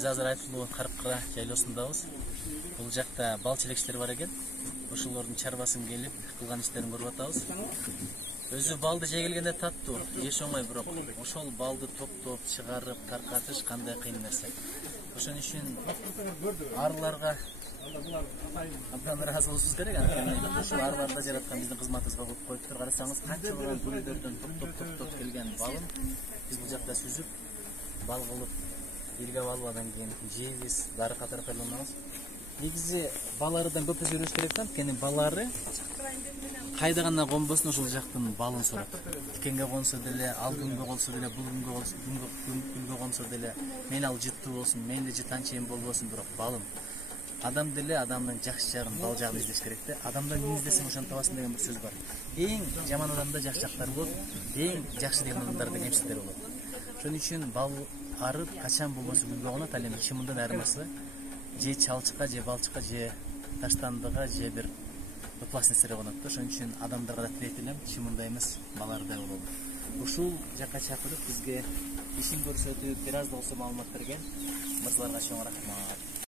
Biz azыр Айтылуу Карыккыра жайлоосундабыз. Бул жакта бал челекчилер бар экен. Ошолордун чарбасын келип кылган иштерин көрүп атабыз. Өзү балды жей келгенде таттуу, еш оңой, бирок ошол балды топтоп чыгарып таркатыш кандай кыйын нерсе. Ошон үчүн арларга абдан ыраазы болушубуз керек. Ошол арларда жараткан биздин кызматыбызга коюптур. Карасаңыз канча гүлдөрдөн топтоп келген балын биз бул жакта сүзүп, бал кылып илге баладан кийин жейбиз, дары катары пайдаланабыз. Негизи баларыдан көп өзгөрүш керек да, анткени балары кайда гана конбосун ошол жактын балын сурап. Тикенге консо деле, ал күнгө колсо деле, бул күнгө консо деле, мен ал жыттуу болсун, менде жыт анчейин болбосун, бирок балым. Адам деле адамдын жакшы жагын, бал жагын издеш керек да. Адамдан эмне издесең ошону табасың деген бир сөз бар. Эң жаман адамда жакшы жактары болот, эң жакшы деген адамдарда кемчиликтери болот. Ошон үчүн бал арып качан болбосо гүлгө конот, ал эми чымындан айырмасы же чалчыкка, же балчыкка, же таштандыга, же бир ыплас нерсеге конот да. Ошон үчүн адамдарга да тилейт элем, чымында эмес, балардай бололу. Ушул жакка чакырып бизге ишин көрсөтүп, бир аз да болсо маалымат берген мырзаларга чоң рахмат.